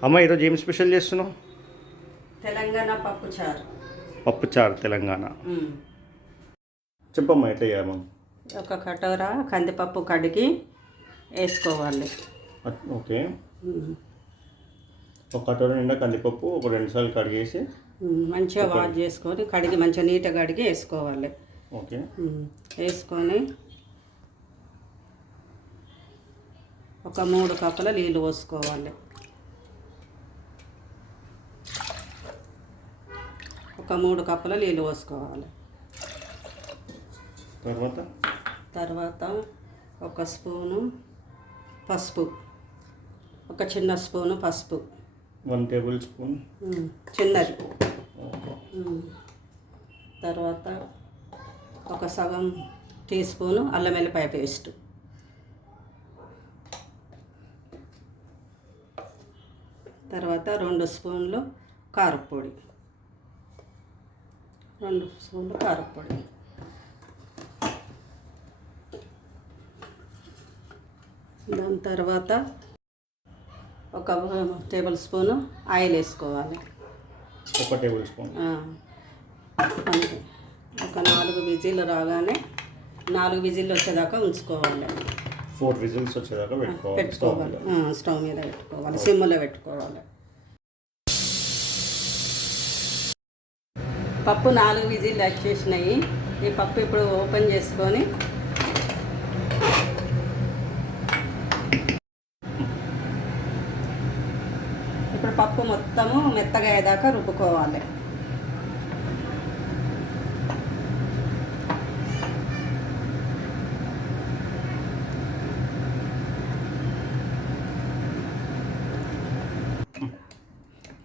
అమ్మ ఈరోజు ఏం స్పెషల్ చేస్తున్నావు తెలంగాణ పప్పు చారు పప్పు చారు తెలంగాణ మ్మ్. చెప్పమ్మా ఎట్లా చేయాలమ్మా ఒక కటోర కందిపప్పు కడిగి వేసుకోవాలి ఓకే. ఒక కటోర నిండా కందిపప్పు ఒక రెండు సార్లు కడిగేసి. మంచిగా వాష్ చేసుకొని కడిగి మంచిగా నీట్గా కడిగి వేసుకోవాలి ఓకే. వేసుకొని ఒక మూడు కప్పుల నీళ్ళు పోసుకోవాలి ఒక మూడు కప్పుల నీళ్ళు పోసుకోవాలి. తర్వాత? తర్వాత ఒక స్పూను పసుపు. ఒక చిన్న స్పూను పసుపు. One tablespoon. చిన్నది. తర్వాత ఒక సగం టీ స్పూను అల్లం వెల్లిపాయ పేస్ట్. తర్వాత రెండు స్పూన్లు కారపొడి. రెండు స్పూన్లు కారపొడి. దాని తర్వాత ఒక టేబుల్ స్పూను ఆయిల్ వేసుకోవాలి. ఒక టేబుల్ స్పూన్. అంతే. ఒక నాలుగు విజిల్లు రాగానే నాలుగు విజిల్లు వచ్చేదాకా ఉంచుకోవాలి. ఫోర్ విజిల్స్ వచ్చేదాకా పెట్టుకోవాలి పెట్టుకోవాలి. స్టవ్ మీద పెట్టుకోవాలి సిమ్లో పెట్టుకోవాలి. పప్పు నాలుగు విజిల్లు వచ్చేసినాయి. ఈ పప్పు ఇప్పుడు ఓపెన్ చేసుకొని ఇప్పుడు పప్పు మొత్తము మెత్తగా అయ్యేదాకా రుబ్బుకోవాలి.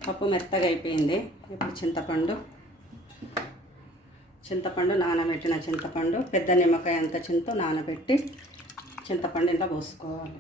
పప్పు మెత్తగా అయిపోయింది. ఇప్పుడు చింతపండు చింతపండు నానబెట్టిన చింతపండు పెద్ద నిమ్మకాయ అంత చింత నానబెట్టి చింతపండు ఇలా పోసుకోవాలి.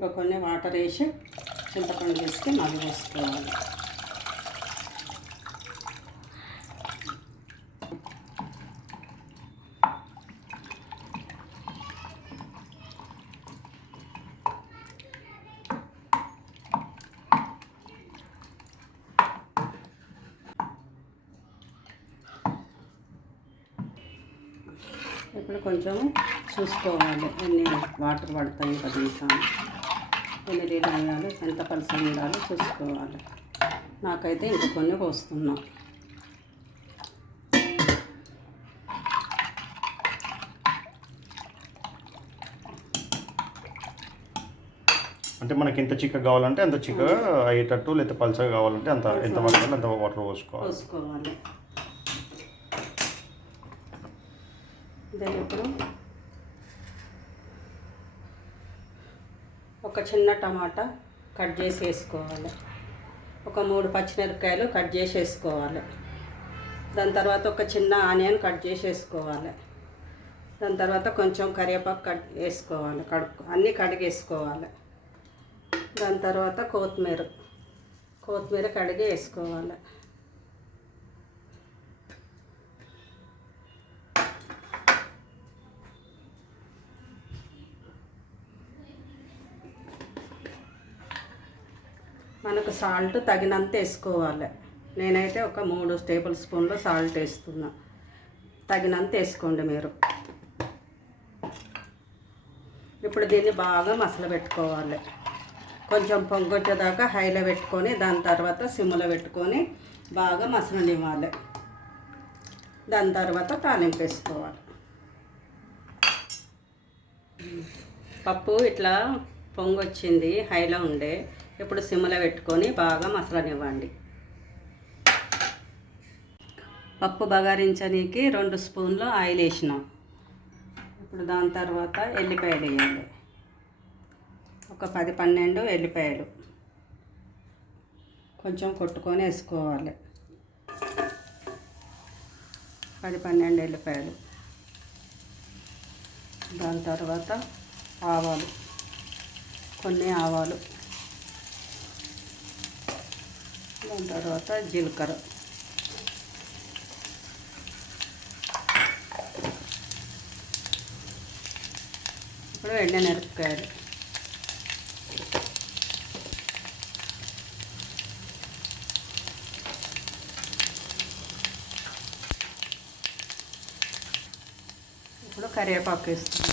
ఇంకా కొన్ని వాటర్ వేసి చింతపండు వేసి మళ్ళీ వేసుకోవాలి. ఇప్పుడు కొంచెం చూసుకోవాలి అన్ని వాటర్ పడతాయి పది నిమిషాలు ఎన్ని నీళ్ళు వేయాలి ఎంత పలసగా ఉండాలో చూసుకోవాలి. నాకైతే ఇంక కొన్ని పోస్తున్నా అంటే మనకి ఎంత చిక్కగా కావాలంటే అంత చిక్కగా అయ్యేటట్టు లేకపోతే పల్చగా కావాలంటే అంత ఎంత పడుతుందో అంత వాటర్ పోసుకోవాలి. పోసుకోవాలి. దాని ఇప్పుడు? ఒక చిన్న టమాటా కట్ చేసి వేసుకోవాలి ఒక మూడు పచ్చిమిరపకాయలు కట్ చేసి వేసుకోవాలి దాని తర్వాత ఒక చిన్న ఆనియన్ కట్ చేసి వేసుకోవాలి దాని తర్వాత కొంచెం కరివేపాకు కట్ వేసుకోవాలి కడుపు అన్నీ కడిగేసుకోవాలి. దాని తర్వాత కొత్తిమీర కొత్తిమీర కడిగి వేసుకోవాలి మనకు సాల్ట్ తగినంత వేసుకోవాలి. నేనైతే ఒక మూడు టేబుల్ స్పూన్లు సాల్ట్ వేస్తున్నా. తగినంత వేసుకోండి మీరు. ఇప్పుడు దీన్ని బాగా మసలు పెట్టుకోవాలి. కొంచెం పొంగొచ్చేదాకా హైలో పెట్టుకొని దాని తర్వాత సిమ్లో పెట్టుకొని బాగా మసలనివ్వాలి. దాని తర్వాత తాలింపు వేసుకోవాలి. పప్పు ఇట్లా పొంగొచ్చింది హైలో ఉండే. ఇప్పుడు సిమ్లో పెట్టుకొని బాగా మసలనివ్వండి. పప్పు బగారించడానికి రెండు స్పూన్లు ఆయిల్ వేసినాం. ఇప్పుడు దాని తర్వాత ఎల్లిపాయలు వేయాలి. ఒక పది పన్నెండు ఎల్లిపాయలు కొంచెం కొట్టుకొని వేసుకోవాలి. పది పన్నెండు ఎల్లిపాయలు. దాని తర్వాత ఆవాలు కొన్ని ఆవాలు. దాని తర్వాత జీలకర్ర. ఇప్పుడు ఎండమిరపకాయలు ఇప్పుడు కరివేపాకు వేస్తాం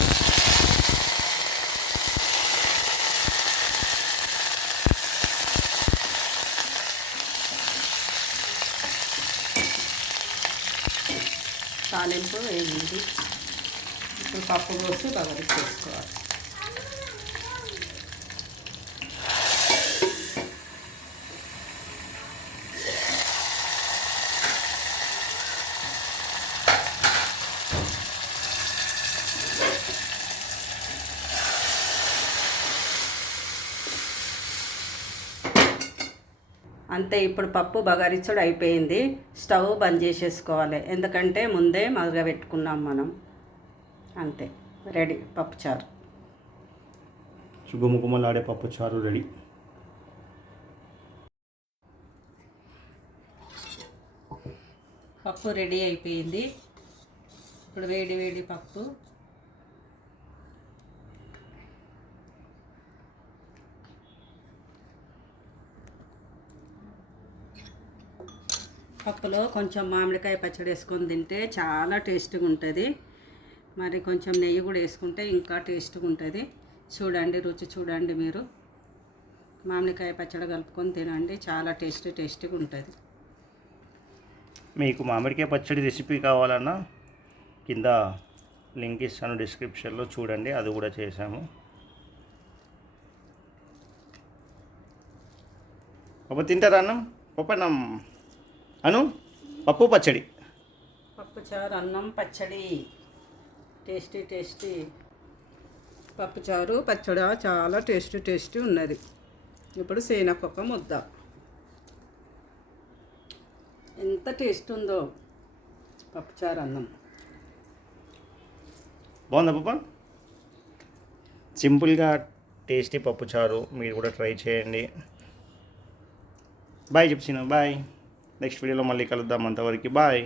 తాలింపు వేయింది ఇప్పుడు పప్పు పోసి బగరి చేసుకోవాలి అంతే ఇప్పుడు పప్పు బగారిచ్చుడు అయిపోయింది. స్టవ్ బంద్ చేసేసుకోవాలి. ఎందుకంటే ముందే మరగబెట్టుకున్నాం మనం. అంతే రెడీ పప్పుచారు గుమగుమలాడే పప్పు చారు రెడీ. పప్పు రెడీ అయిపోయింది. ఇప్పుడు వేడి వేడి పప్పు. పప్పులో కొంచెం మామిడికాయ పచ్చడి వేసుకొని తింటే చాలా టేస్ట్గా ఉంటుంది. మరి కొంచెం నెయ్యి కూడా వేసుకుంటే ఇంకా టేస్ట్గా ఉంటుంది. చూడండి రుచి చూడండి మీరు. మామిడికాయ పచ్చడి కలుపుకొని తినండి చాలా టేస్టీ టేస్టీగా ఉంటుంది. మీకు మామిడికాయ పచ్చడి రెసిపీ కావాలన్నా కింద లింక్ ఇస్తాను డిస్క్రిప్షన్లో చూడండి అది కూడా చేశాము. పప్పు తింటారా అన్నం? పప్పు అన్నం. అను? పప్పు పచ్చడి. పప్పుచారు అన్నం పచ్చడి. Tasty tasty. పప్పుచారు పచ్చడి చాలా టేస్టీ టేస్టీ ఉన్నది. ఇప్పుడు సేనకొక ముద్ద. ఎంత టేస్ట్ ఉందో. పప్పుచారు అన్నం. బాగుందా పప్ప? సింపుల్గా టేస్టీ పప్పు చారు మీరు కూడా ట్రై చేయండి. Bye చెప్సిన bye. నెక్స్ట్ వీడియోలో మళ్ళీ కలుద్దాం. అంతవరకు బాయ్.